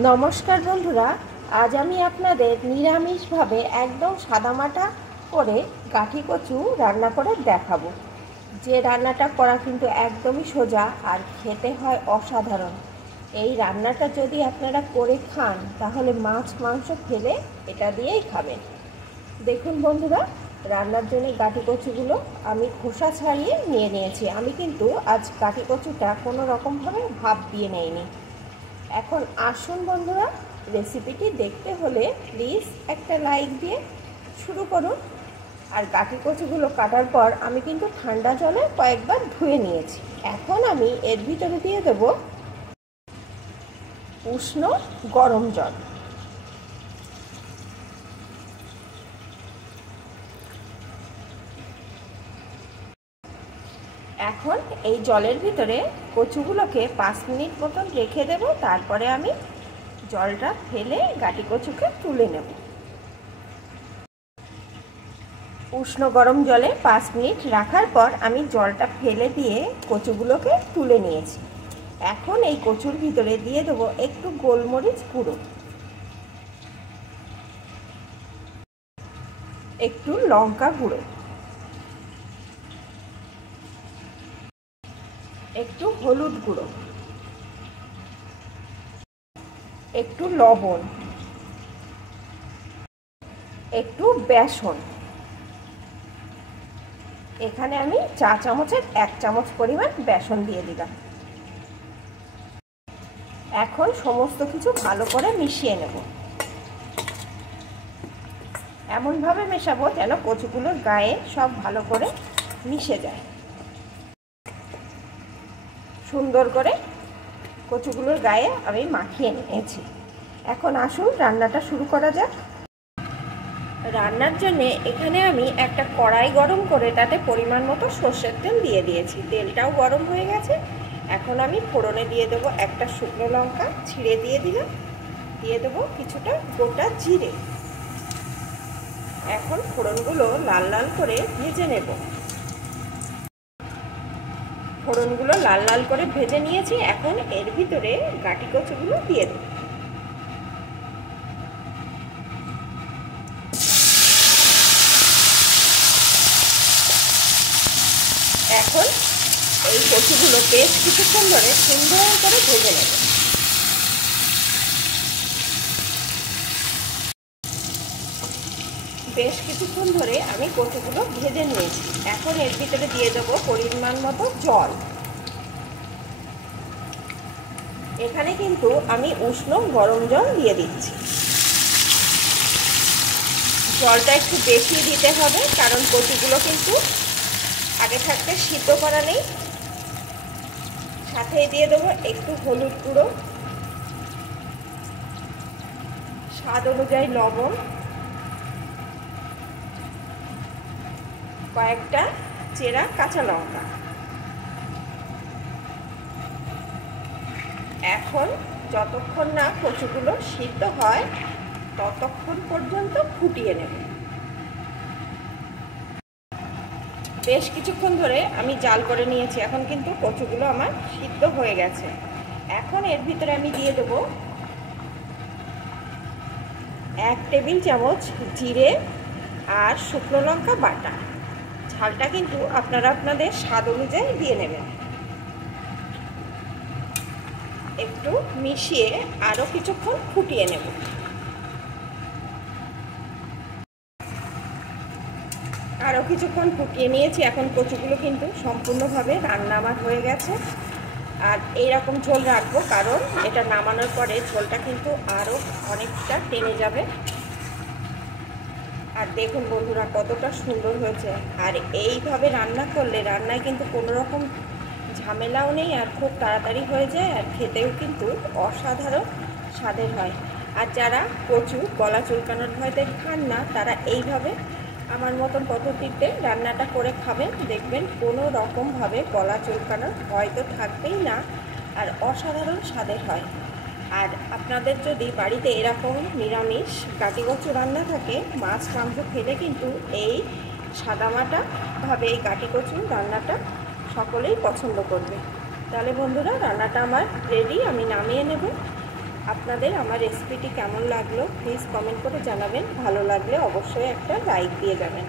নমস্কার বন্ধুরা, আজ আমি আপনাদের নিরামিষভাবে একদম সাদামাটা করে গাঠি কচু রান্না করে দেখাবো। যে রান্নাটা করা কিন্তু একদমই সোজা আর খেতে হয় অসাধারণ। এই রান্নাটা যদি আপনারা করে খান তাহলে মাছ মাংস ফেলে এটা দিয়েই খাবেন। দেখুন বন্ধুরা, রান্নার জন্য গাঠি কচুগুলো আমি খোসা ছাড়িয়ে নিয়ে নিয়েছি। আমি কিন্তু আজ গাঠি কচুটা কোনো রকমভাবে ভাপ দিয়ে নেইনি। এখন আসুন বন্ধুরা, রেসিপিটি দেখতে হলে প্লিজ একটা লাইক দিয়ে শুরু করুন। আর গাঠি কচুগুলো কাটার পর আমি কিন্তু ঠান্ডা জলে কয়েকবার ধুয়ে নিয়েছি। এখন আমি এর ভিতরে দিয়ে দেব উষ্ণ গরম জল। এখন এই জলের ভিতরে কচুগুলোকে 5 মিনিট মতন রেখে দেব। তারপরে আমি জলটা ফেলে গাঠি কচুকে তুলে নেব। উষ্ণ গরম জলে 5 মিনিট রাখার পর আমি জলটা ফেলে দিয়ে কচুগুলোকে তুলে নিয়েছি। এখন এই কচুর ভিতরে দিয়ে দেবো একটু গোলমরিচ গুঁড়ো, একটু লঙ্কা গুঁড়ো, একটু হলুদ গুঁড়ো, একটু লবণ, একটু বেসন। এখানে আমি চা চামচের 1 চামচ পরিমাণ বেসন দিয়ে দিলাম। এখন সমস্ত কিছু ভালো করে মিশিয়ে নেব। এমনভাবে মেশাবো যেন কচুগুলোর গায়ে সব ভালো করে মিশে যায়। সুন্দর করে কচুগুলোর গায়ে আমি মাখিয়ে নিয়েছি। এখন আসুন রান্নাটা শুরু করা যাক। রান্নার জন্যে এখানে আমি একটা কড়াই গরম করে তাতে পরিমাণ মতো সর্ষের তেল দিয়ে দিয়েছি। তেলটাও গরম হয়ে গেছে। এখন আমি ফোড়নে দিয়ে দেবো একটা শুকনো লঙ্কা ছিঁড়ে দিয়ে দিলাম, দিয়ে দেবো কিছুটা গোটা জিরে। এখন ফোড়নগুলো লাল লাল করে ভেজে নেব। ফোড়নগুলো লাল লাল করে ভেজে নিয়েছি। এখন এর ভিতরে গাঠি কচুগুলো দিয়ে দেব। এখন এই কচুগুলো বেশ কিছুক্ষণ ধরে সুন্দর করে ভেজে নেব। বেশ কিছুক্ষণ ধরে আমি কচুগুলো ভেজে নিয়েছি। এখন এর ভিতরে দিয়ে দেবো পরিমাণ মতো জল। এখানে কিন্তু আমি উষ্ণ গরম জল দিয়ে দিচ্ছি। জলটা একটু বেশি দিতে হবে, কারণ কচুগুলো কিন্তু আগে থাকতে সিদ্ধ করা নেই। সাথেই দিয়ে দেবো একটু হলুদ গুঁড়ো, স্বাদ অনুযায়ী লবণ, কয়েকটা চেরা কাঁচা লঙ্কা। এখন যতক্ষণ না কচুগুলো সিদ্ধ হয় ততক্ষণ পর্যন্ত ফুটিয়ে নেব। বেশ কিছুক্ষণ ধরে আমি জাল করে নিয়েছি। এখন কিন্তু কচুগুলো আমার সিদ্ধ হয়ে গেছে। এখন এর ভিতরে আমি দিয়ে দেবো 1 টেবিল চামচ জিরে আর শুকনো লঙ্কা বাটা। ঝালটা কিন্তু আপনারা আপনাদের স্বাদ অনুযায়ী দিয়ে নেবেন। একটু মিশিয়ে আরও কিছুক্ষণ ফুটিয়ে নেব। আরও কিছুক্ষণ ফুটিয়ে নিয়েছি। এখন কচুগুলো কিন্তু সম্পূর্ণভাবে রান্না আমার হয়ে গেছে। আর এইরকম ঝোল রাখবো, কারণ এটা নামানোর পরে ঝোলটা কিন্তু আরও অনেকটা টেনে যাবে। আর দেখুন বন্ধুরা কতটা সুন্দর হয়েছে। আর এইভাবে রান্না করলে রান্নায় কিন্তু কোনো রকম ঝামেলাও নেই, আর খুব তাড়াতাড়ি হয়ে যায়, আর খেতেও কিন্তু অসাধারণ স্বাদের হয়। আর যারা কচু গলা চুলকানোর ভয়তে খান না, তারা এইভাবে আমার মতন পদ্ধতিতে রান্নাটা করে খাবেন। দেখবেন কোনো রকমভাবে গলা চুলকানোর ভয় তো থাকবেই না, আর অসাধারণ স্বাদের হয়। আর আপনাদের যদি বাড়িতে এরকম নিরামিষ গাঠি কচু রান্না থাকে, মাছ মাংস খেলে কিন্তু এই সাদামাটাভাবে এই গাঠি কচু রান্নাটা সকলেই পছন্দ করবে। তাহলে বন্ধুরা রান্নাটা আমার রেডি, আমি নামিয়ে নেব। আপনাদের আমার রেসিপিটি কেমন লাগলো প্লিজ কমেন্ট করে জানাবেন। ভালো লাগলে অবশ্যই একটা লাইক দিয়ে যাবেন।